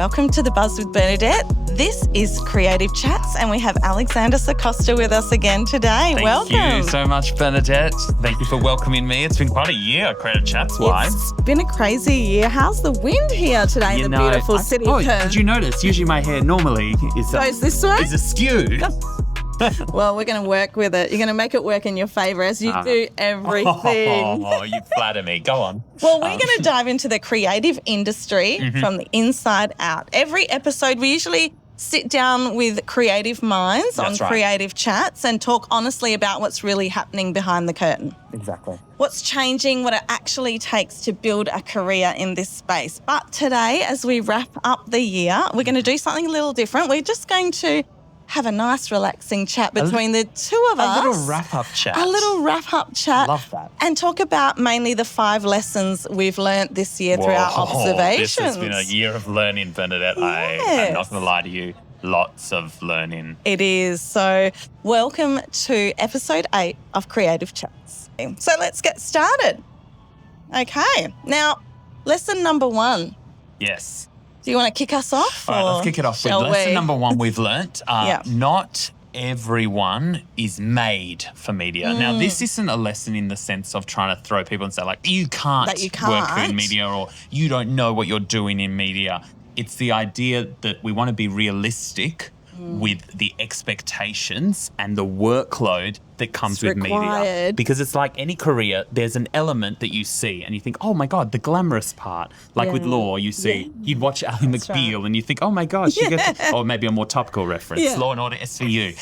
welcome to The Buzz with Bernadette. This is Creative Chats and we have Alexander Sacosta with us again today. Welcome. Thank you so much, Bernadette. Thank you for welcoming me. It's been quite a year, Creative Chats-wise. It's been a crazy year. How's the wind here today in the beautiful city of Perth? Did you notice? Usually my hair normally is Goes this way? is askew. Well, we're going to work with it. You're going to make it work in your favour as you do everything. Oh, you flatter me. Go on. Well, we're going to dive into the creative industry from the inside out. Every episode, we usually sit down with creative minds on Creative Chats and talk honestly about what's really happening behind the curtain. Exactly. What's changing, what it actually takes to build a career in this space. But today, as we wrap up the year, we're going to do something a little different. We're just going to have a nice relaxing chat between the two of us. A little wrap-up chat. A little wrap-up chat. Love that. And talk about mainly the 5 lessons we've learnt this year through our observations. This has been a year of learning, Bernadette. I'm not going to lie to you. Lots of learning. It is. So welcome to episode 8 of Creative Chats. So let's get started. Okay. Now, lesson number 1. Yes. Do you want to kick us off? All right, let's kick it off with lesson number 1 we've learnt. Not everyone is made for media. Now, this isn't a lesson in the sense of trying to throw people and say, like, you can't work in media or you don't know what you're doing in media. It's the idea that we want to be realistic with the expectations and the workload that comes with media. Because it's like any career, there's an element that you see and you think, oh my God, the glamorous part. Like with law, you see, you'd watch Ally McBeal and you think, oh my gosh, you get to, or maybe a more topical reference, Law and Order SVU.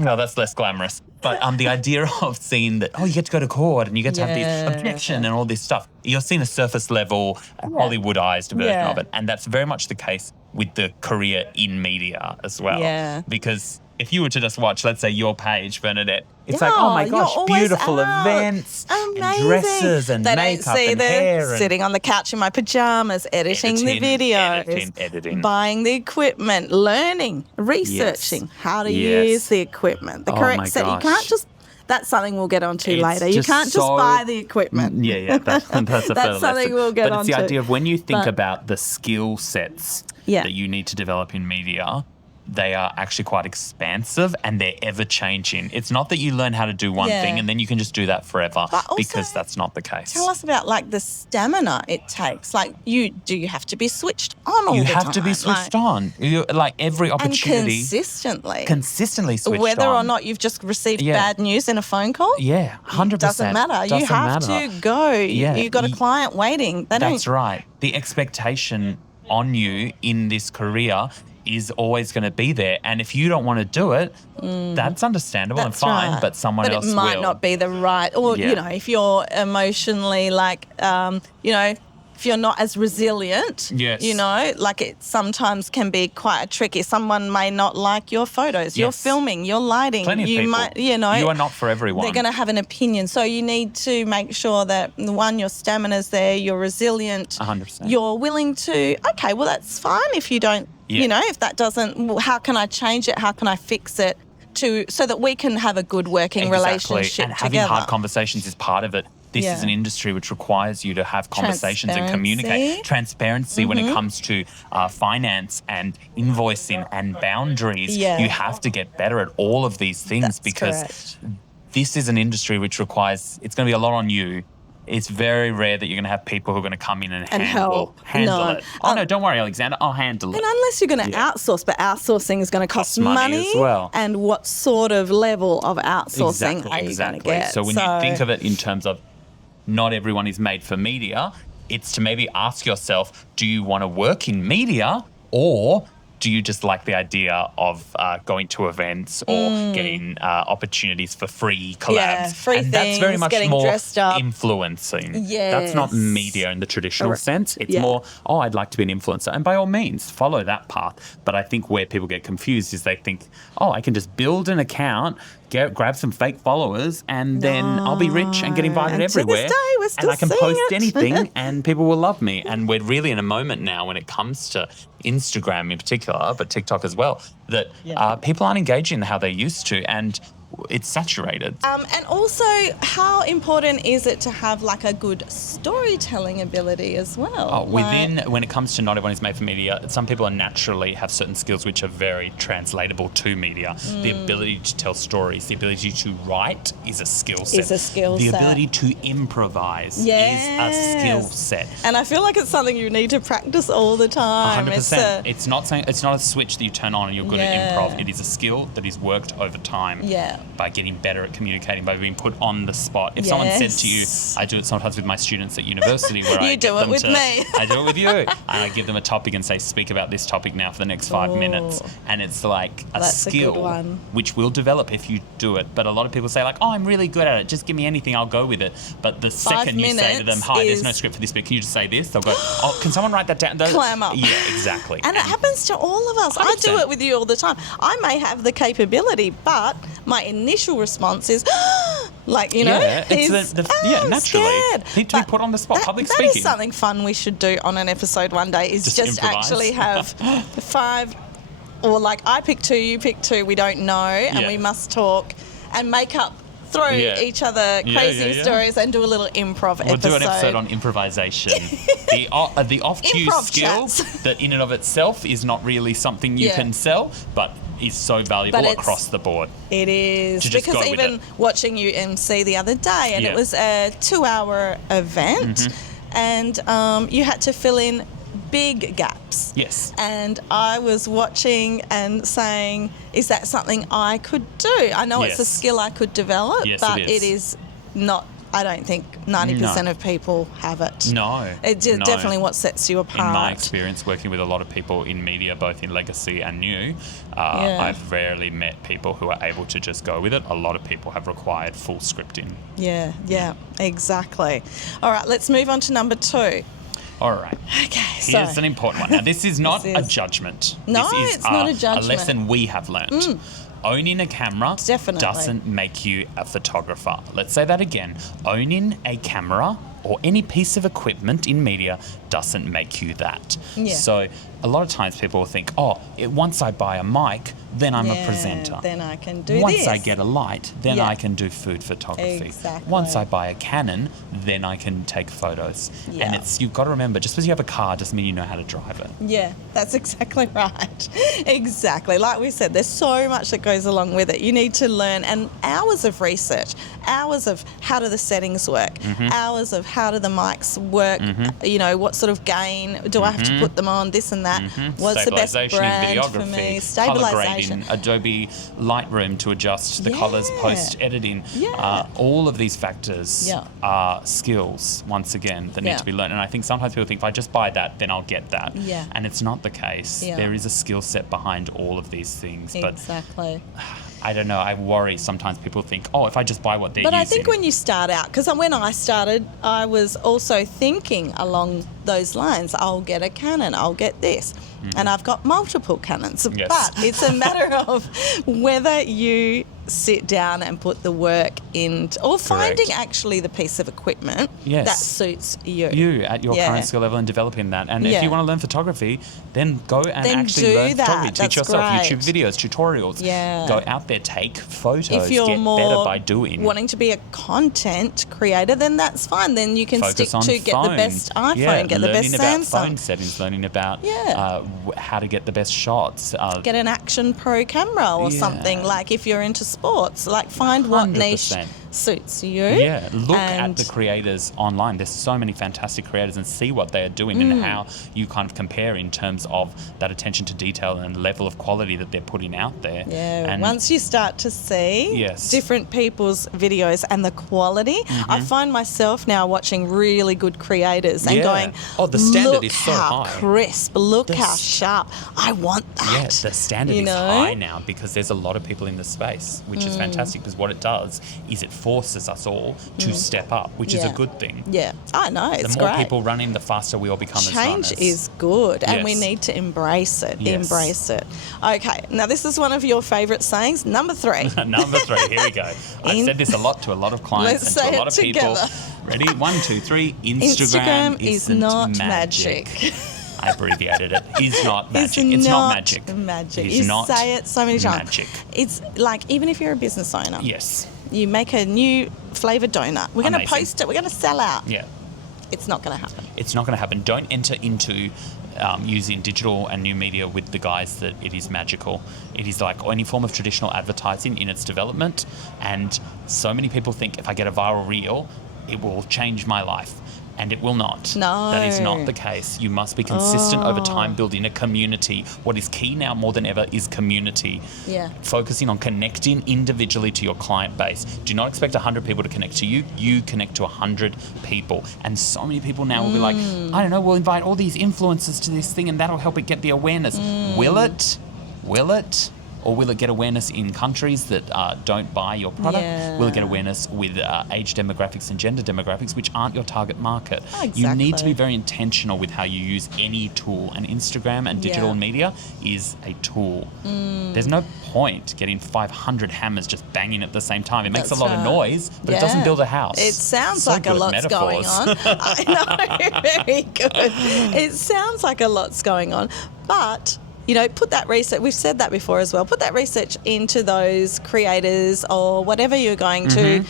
No, that's less glamorous. But the idea of seeing that, you get to go to court and you get to have the objection and all this stuff. You're seeing a surface level, Hollywoodized version of it. And that's very much the case with the career in media as well. Yeah. Because if you were to just watch, let's say, your page, Bernadette, it's like, oh my gosh, beautiful events and dresses and makeup and hair. Sitting on the couch in my pajamas, editing the videos, editing, buying the equipment, learning, researching how to use the equipment, the correct set. You can't just... That's something we'll get onto later. You can't just buy the equipment. That's a That's something we'll get onto. But it's the idea of when you think about the skill sets that you need to develop in media, they are actually quite expansive and they're ever changing. It's not that you learn how to do one thing and then you can just do that forever, because that's not the case. Tell us about the stamina it takes. Do you have to be switched on all the time? You have to be switched on. Every opportunity. And consistently switched on. Whether or not you've just received bad news in a phone call. Yeah, 100%. Doesn't matter. You have to go. Yeah. You've got a client waiting. That's right. The expectation on you in this career is always going to be there. And if you don't want to do it, that's understandable and fine, but someone else will. But it might not be the right, or, if you're emotionally if you're not as resilient, it sometimes can be quite tricky. Someone may not like your photos, your filming, your lighting. Plenty of people. You are not for everyone. They're going to have an opinion. So you need to make sure that, one, your stamina's there, you're resilient. 100%. You're willing to, okay, well, that's fine if you don't, if that doesn't, how can I change it? How can I fix it so that we can have a good working relationship and having hard conversations is part of it. This is an industry which requires you to have conversations and communicate. Transparency when it comes to finance and invoicing and boundaries. You have to get better at all of these things because this is an industry which requires, it's going to be a lot on you. It's very rare that you're going to have people who are going to come in and handle it. Oh, no, don't worry, Alexander. I'll handle it. And unless you're going to outsource, but outsourcing is going to cost money as well. And what sort of level of outsourcing are you going to get? So when you think of it in terms of not everyone is made for media, it's to maybe ask yourself, do you want to work in media or do you just like the idea of going to events or getting opportunities for free collabs? Yeah, free and things, that's very much more dressed up. Influencing. Yes. That's not media in the traditional sense. It's more, I'd like to be an influencer. And by all means, follow that path. But I think where people get confused is they think, I can just build an account, grab some fake followers, and then I'll be rich and get invited everywhere. To this day, we're still and I can post it. anything and people will love me. And we're really in a moment now when it comes to Instagram in particular, but TikTok as well, that people aren't engaging how they used to. And it's saturated. And also, how important is it to have like a good storytelling ability as well? When it comes to not everyone is made for media, some people naturally have certain skills which are very translatable to media. The ability to tell stories, the ability to write is a skill set. The ability to improvise is a skill set. And I feel like it's something you need to practice all the time. 100%. It's not a switch that you turn on and you're good at improv. It is a skill that is worked over time by getting better at communicating, by being put on the spot. If someone said to you, I do it sometimes with my students at university where I do it with me. I do it with you. And I give them a topic and say, speak about this topic now for the next 5 minutes. And it's like a skill which will develop if you do it. But a lot of people say like, oh, I'm really good at it. Just give me anything, I'll go with it. But the second you say to them, hi, there's no script for this, but can you just say this? They'll go, oh, can someone write that down? Clam up. Yeah, exactly. And it happens to all of us. 100%. I do it with you all the time. I may have the capability, but my initial response is, like, you know, naturally. Scared. Need to be put on the spot. Public speaking. That is something fun we should do on an episode one day, is just actually have 5, or like I pick 2, you pick 2, we don't know, and we must talk and make up, throw each other crazy stories and do a little improv episode. We'll do an episode on improvisation. the off-cue skill that in and of itself is not really something you can sell, but is so valuable across the board. It is. Because even watching you MC the other day, and it was a 2-hour event, and you had to fill in big gaps. Yes. And I was watching and saying, is that something I could do? I know it's a skill I could develop, but it is not. I don't think 90% of people have it. No. It's definitely what sets you apart. In my experience working with a lot of people in media, both in legacy and new, I've rarely met people who are able to just go with it. A lot of people have required full scripting. Yeah, exactly. All right, let's move on to number 2. All right. Okay, here's an important one. Now, this is not a judgment. No, this is it's not a judgment. A lesson we have learned. Owning a camera doesn't make you a photographer. Let's say that again. Owning a camera or any piece of equipment in media doesn't make you that. Yeah. So a lot of times people will think, once I buy a mic, then I'm a presenter. Then I can do Once I get a light, then I can do food photography. Exactly. Once I buy a Canon, then I can take photos. Yeah. And you've got to remember, just because you have a car doesn't mean you know how to drive it. Yeah, that's exactly right. Exactly. Like we said, there's so much that goes along with it. You need to learn, and hours of research, hours of how do the settings work, hours of how do the mics work, you know, what sort of gain do I have to put them on, this and that. What's the best brand for me? Stabilization, Adobe Lightroom to adjust the colors post-editing. All of these factors are skills, once again, that need to be learned. And I think sometimes people think, if I just buy that, then I'll get that. And it's not the case. There is a skill set behind all of these things. Exactly. But I don't know. I worry sometimes people think, if I just buy what they're using. But I think when you start out, because when I started, I was also thinking along those lines, I'll get a Canon, I'll get this. And I've got multiple Canons. Yes. But it's a matter of whether you sit down and put the work in, or finding actually the piece of equipment that suits you. You at your current skill level and developing that. And if you want to learn photography, then go and actually learn photography. Teach yourself YouTube videos, tutorials. Go out there, take photos, if you're get more better by doing. Wanting to be a content creator, then that's fine. Then you can stick to get the best iPhone, get the best Samsung. Learning about phone settings, learning about how to get the best shots. Get an Action Pro camera or something. Like if you're into sports, like find what 100%. Niche suits you. Yeah, look at the creators online. There's so many fantastic creators, and see what they're doing and how you kind of compare in terms of that attention to detail and level of quality that they're putting out there. Yeah, and once you start to see different people's videos and the quality, I find myself now watching really good creators and going, the standard is so high. Look how crisp, look how sharp. I want that. Yeah, the standard is high now, because there's a lot of people in the space, which is fantastic, because what it does is it forces us all to step up, which is a good thing. Yeah, I know, it's great. The more people running, the faster we all become as runners. Change is good, and we need to embrace it. Embrace it. Okay, now this is one of your favourite sayings, number 3. Number 3, here we go. I've said this a lot to a lot of clients and to a lot of people. Ready? 1, 2, 3. Instagram is not magic. I abbreviated it. Is not magic. It's not magic. Magic. It you is not say it so many times. Magic. It's like, even if you're a business owner. Yes. You make a new flavoured donut. We're going to Amazing. post it. We're going to sell out. Yeah. It's not going to happen. It's not going to happen. Don't enter into using digital and new media with the guise that it is magical. It is like any form of traditional advertising in its development. And so many people think if I get a viral reel, it will change my life. And it will not. No. That is not the case. You must be consistent over time, building a community. What is key now more than ever is community. Yeah. Focusing on connecting individually to your client base. Do not expect 100 people to connect to you. You connect to 100 people. And so many people now will be like, I don't know, we'll invite all these influencers to this thing and that'll help it get the awareness. Will it? Will it? Or will it get awareness in countries that don't buy your product? Yeah. Will it get awareness with age demographics and gender demographics, which aren't your target market? Oh, exactly. You need to be very intentional with how you use any tool. And Instagram and digital media is a tool. There's no point getting 500 hammers just banging at the same time. It makes a lot of noise, but it doesn't build a house. It sounds like a lot's going on. I know, very good. It sounds like a lot's going on, but put that research, we've said that before as well, put that research into those creators or whatever you're going to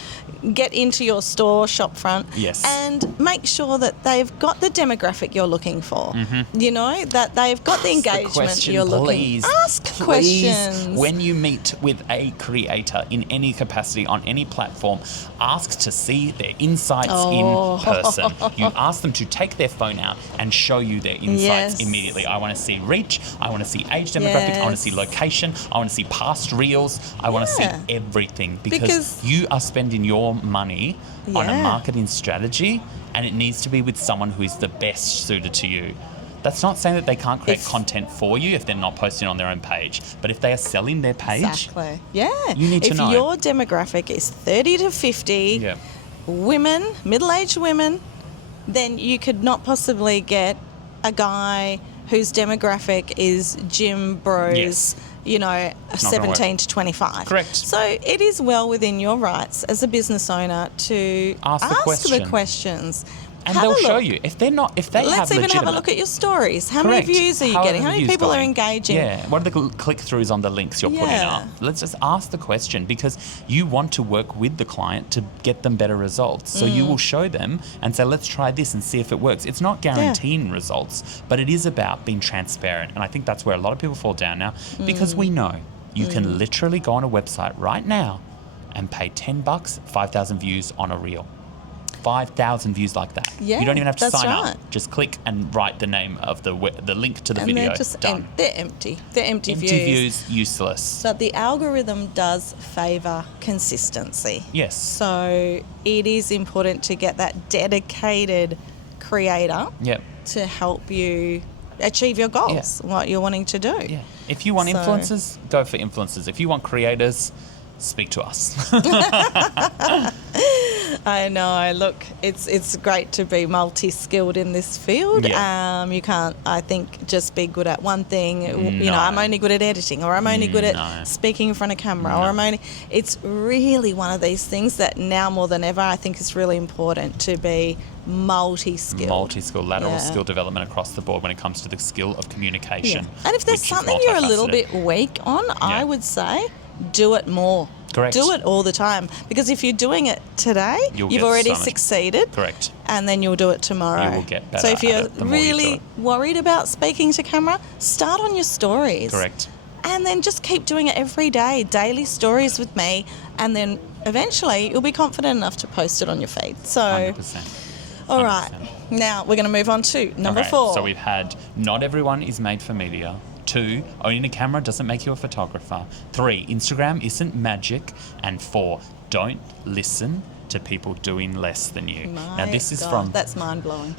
get into your store, shop front. Yes. And make sure that they've got the demographic you're looking for. That they've got the engagement you're looking for. Ask questions. When you meet with a creator in any capacity on any platform, ask to see their insights in person. You ask them to take their phone out and show you their insights immediately. I want to see reach. I want to see age demographic. I want to see location. I want to see past reels. I want to see everything because you are spending your money on a marketing strategy, and it needs to be with someone who is the best suited to you. That's not saying that they can't create content for you if they're not posting on their own page, but if they are selling their page, you need to know. If your demographic is 30 to 50 women, middle-aged women, then you could not possibly get a guy whose demographic is gym bros, 17 to 25. Correct. So it is well within your rights as a business owner to ask the questions. And they'll show you. If they Let's even have a look at your stories. How many views are you getting? How many people are engaging? Yeah. What are the click-throughs on the links you're putting up? Let's just ask the question because you want to work with the client to get them better results. So you will show them and say, let's try this and see if it works. It's not guaranteeing results, but it is about being transparent. And I think that's where a lot of people fall down now because we know you can literally go on a website right now and pay $10, 5,000 views on a reel. 5,000 views like that. Yeah, you don't even have to sign right. up. Just click and write the name of the link to the video. They're just done. They're empty. They're empty views. Empty views, useless. But the algorithm does favour consistency. Yes. So it is important to get that dedicated creator to help you achieve your goals, what you're wanting to do. Yeah. If you want influencers, go for influencers. If you want creators, speak to us. I know. Look, it's great to be multi-skilled in this field. Yeah. You can't, I think, just be good at one thing. I'm only good at editing, or I'm only good at speaking in front of camera, or it's really one of these things that now more than ever I think is really important to be multi-skilled. Multi-skill, lateral skill development across the board when it comes to the skill of communication. Yeah. And if there's something you're a little bit weak on, I would say do it more. Correct. Do it all the time. Because if you're doing it today, you've already succeeded. Correct. And then you'll do it tomorrow. You will get better. So if you're really worried about speaking to camera, start on your stories. Correct. And then just keep doing it every day, daily stories with me. And then eventually you'll be confident enough to post it on your feed. So, 100%. All right. Now we're going to move on to number 4. So we've had not everyone is made for media. 2, owning a camera doesn't make you a photographer. 3, Instagram isn't magic. And 4, don't listen to people doing less than you. Now this is from... That's mind-blowing.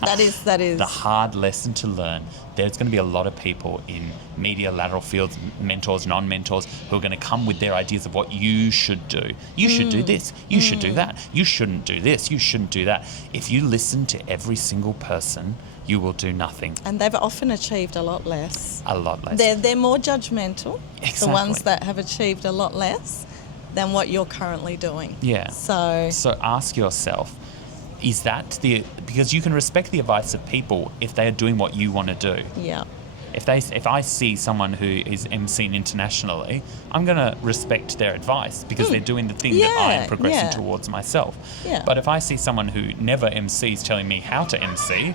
That is... The hard lesson to learn. There's going to be a lot of people in media, lateral fields, mentors, non-mentors, who are going to come with their ideas of what you should do. You should do this. You should do that. You shouldn't do this. You shouldn't do that. If you listen to every single person, you will do nothing. And they've often achieved a lot less. A lot less. They're more judgmental, the ones that have achieved a lot less than what you're currently doing. Yeah. So ask yourself, is that because you can respect the advice of people if they are doing what you want to do. Yeah. If I see someone who is emceeing internationally, I'm going to respect their advice because they're doing the thing that I am progressing towards myself. Yeah. But if I see someone who never MCs telling me how to MC,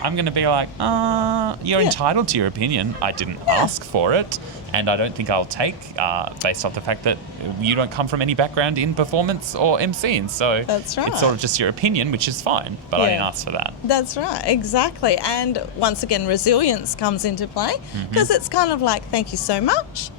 I'm going to be like, you're entitled to your opinion. I didn't ask for it. And I don't think I'll take based off the fact that you don't come from any background in performance or MCing. So that's right. It's sort of just your opinion, which is fine, but I didn't ask for that. That's right, exactly. And once again, resilience comes into play because it's kind of like, thank you so much.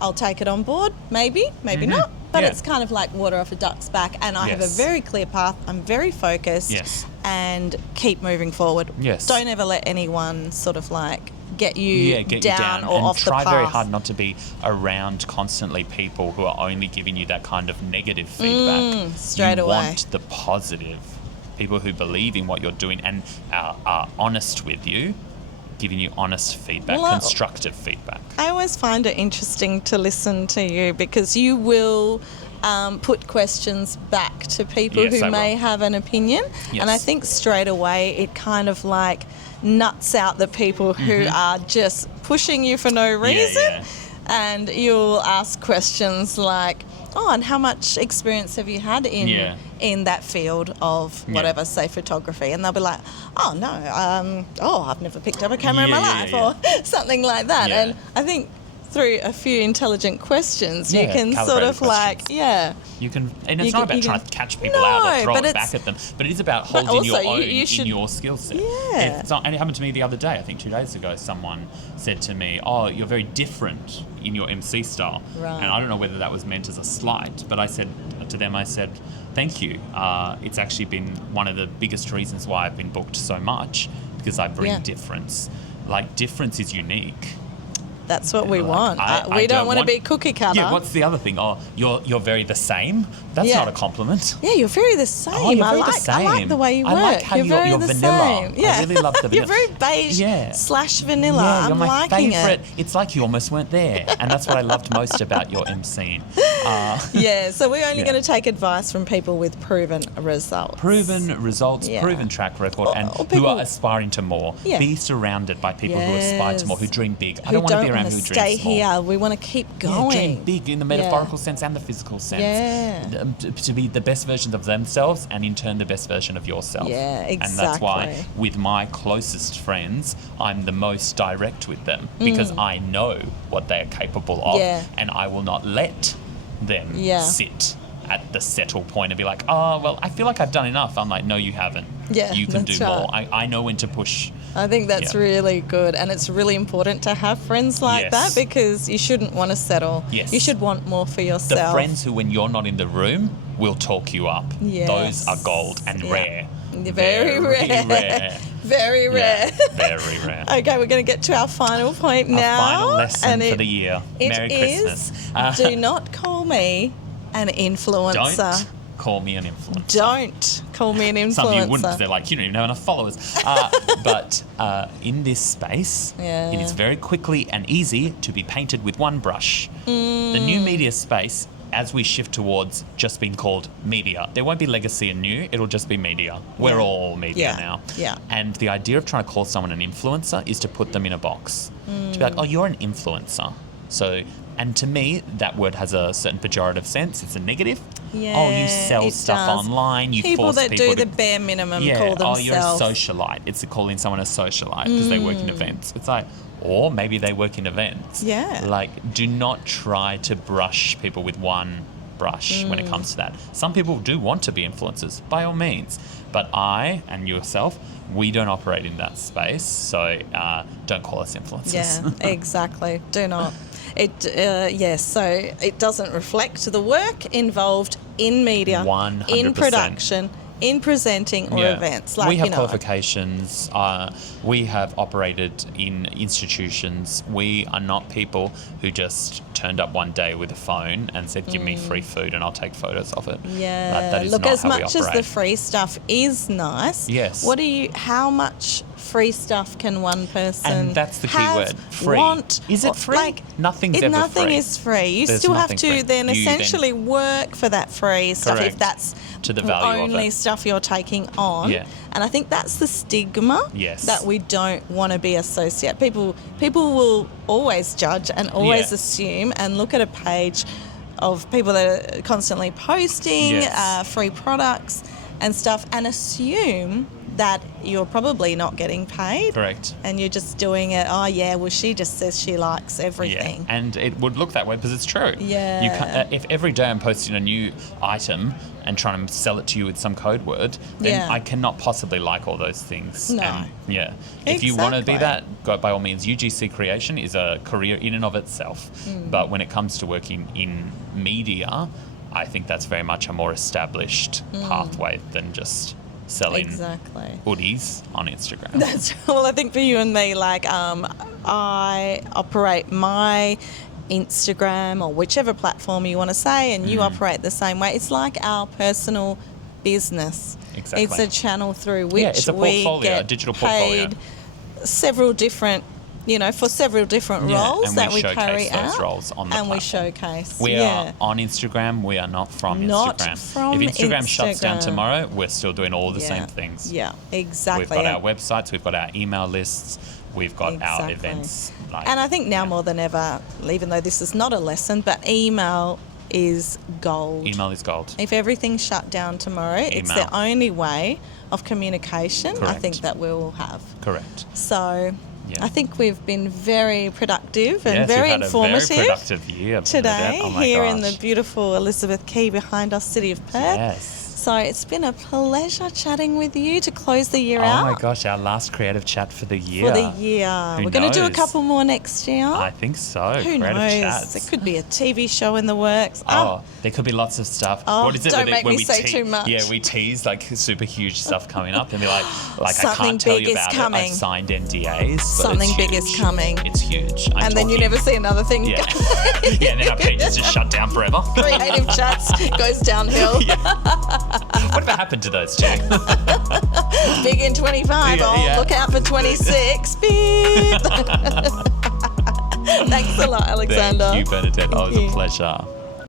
I'll take it on board, maybe not. But it's kind of like water off a duck's back, and I have a very clear path. I'm very focused and keep moving forward. Yes. Don't ever let anyone sort of like get you down or and off the path. Try very hard not to be around constantly people who are only giving you that kind of negative feedback. Straight away. You want the positive, people who believe in what you're doing and are honest with you, giving you honest feedback, constructive feedback. I always find it interesting to listen to you because you will put questions back to people who may have an opinion. Yes. And I think straight away it kind of like nuts out the people who are just pushing you for no reason. And you'll ask questions like, and how much experience have you had in that field of whatever, say photography? And they'll be like, I've never picked up a camera in my life or something like that. And I think through a few intelligent questions, you can sort of like, you can, and it's not about trying to catch people out or throw it back at them, but it is about holding your own in your skill set. Yeah. And it happened to me the other day, I think 2 days ago, someone said to me, you're very different in your MC style. Right. And I don't know whether that was meant as a slight, but I said to them, thank you. It's actually been one of the biggest reasons why I've been booked so much, because I bring difference. Like, difference is unique. That's what we want. We don't want to be cookie cutter. Yeah, what's the other thing? You're very the same? That's not a compliment. Yeah, you're very the same. I like the way you work. I like how you're vanilla. Same. Yeah. I really love the vanilla. You're very beige / vanilla. Yeah, you're my favourite. It. It's like you almost weren't there. And that's what I loved most about your emceeing. So we're only going to take advice from people with proven results. Proven results, proven track record, and who are aspiring to more. Yeah. Be surrounded by people who aspire to more, who dream big. I don't want to be around who dreams small. Stay here. We want to keep going. Yeah, dream big in the metaphorical sense and the physical sense. Yeah. To be the best versions of themselves and in turn the best version of yourself. Yeah, exactly. And that's why with my closest friends, I'm the most direct with them because I know what they are capable of and I will not let them sit at the settle point and be like, I feel like I've done enough. I'm like, no, you haven't. Yeah, you can do more. I know when to push. I think that's really good, and it's really important to have friends like that because you shouldn't want to settle. Yes. You should want more for yourself. The friends who, when you're not in the room, will talk you up. Yes. Those are gold and rare. Very rare. Very rare. Very rare. Okay, we're going to get to our final point now. Our final lesson for the year. Merry Christmas. Do not call me an influencer. Don't call me an influencer. Don't call me an influencer. Some of you wouldn't because they're like, you don't even have enough followers. But in this space, it is very quickly and easy to be painted with one brush. The new media space, as we shift towards just being called media, there won't be legacy and new, it'll just be media. We're all media now. Yeah. And the idea of trying to call someone an influencer is to put them in a box. To be like, you're an influencer. So, and to me, that word has a certain pejorative sense. It's a negative. Yeah, you sell stuff online. You people force that people do the bare minimum call themselves. You're a socialite. It's calling someone a socialite because they work in events. It's like, or maybe they work in events. Yeah. Like, do not try to brush people with one brush when it comes to that. Some people do want to be influencers, by all means. But I and yourself, we don't operate in that space. So don't call us influencers. Yeah, exactly. Do not. So it doesn't reflect the work involved in media, 100%. in production, in presenting or events. Like, we have qualifications. We have operated in institutions. We are not people who just turned up one day with a phone and said, give me free food and I'll take photos of it. Yeah. That is Look, not as how much we as operate. the free stuff is nice, yes. how much free stuff can one person And that's the key word, free. Is it free? Nothing's ever nothing free. is free. You There's still have nothing to free. then You essentially work for that free stuff Correct. if that's to the the value of only it. stuff you're taking on. Yeah. And I think that's the stigma Yes. that we don't want to be associated. People will always judge and always Yeah. assume and look at a page of people that are constantly posting Yes. free products and stuff and assume that you're probably not getting paid. Correct. And you're just doing it, well, she just says she likes everything. Yeah, and it would look that way because it's true. Yeah. You can't, if every day I'm posting a new item and trying to sell it to you with some code word, then I cannot possibly like all those things. No. And if you want to be that, go by all means. UGC creation is a career in and of itself. But when it comes to working in media, I think that's very much a more established pathway than just selling hoodies on Instagram. That's well, I think for you and me, like I operate my Instagram or whichever platform you want to say, and you operate the same way. It's like our personal business. Exactly. It's a channel through which it's a we portfolio, get a digital paid portfolio. several different, for several different roles and that we showcase carry those out. roles on the and platform. we showcase. We are on Instagram. We are not from Not Instagram. from if Instagram shuts down Instagram. tomorrow, we're still doing all the same things. Yeah, exactly. We've got our websites. We've got our email lists. We've got our events. And I think now more than ever, even though this is not a lesson, but email is gold. Email is gold. If everything's shut down tomorrow, it's the only way of communication I think that we will have. Correct. So I think we've been very productive and very informative a very productive year today in the beautiful Elizabeth Quay behind us, City of Perth. Yes. So it's been a pleasure chatting with you to close the year out. Oh my gosh, our last creative chat for the year. We're going to do a couple more next year. I think so. Who creative knows? Chats. There could be a TV show in the works. There could be lots of stuff. What is it? Don't make me say too much. Yeah, we tease like super huge stuff coming up and be like I can't tell you about coming. it. I've signed NDAs. Something big is coming. It's huge. And then you never see another thing. Yeah. And then our page is just shut down forever. Creative Chats goes downhill. Whatever happened to those two? Big in 25. Look out for 26. Big. Thanks a lot, Alexander. Thank you, Bernadette. It was a pleasure.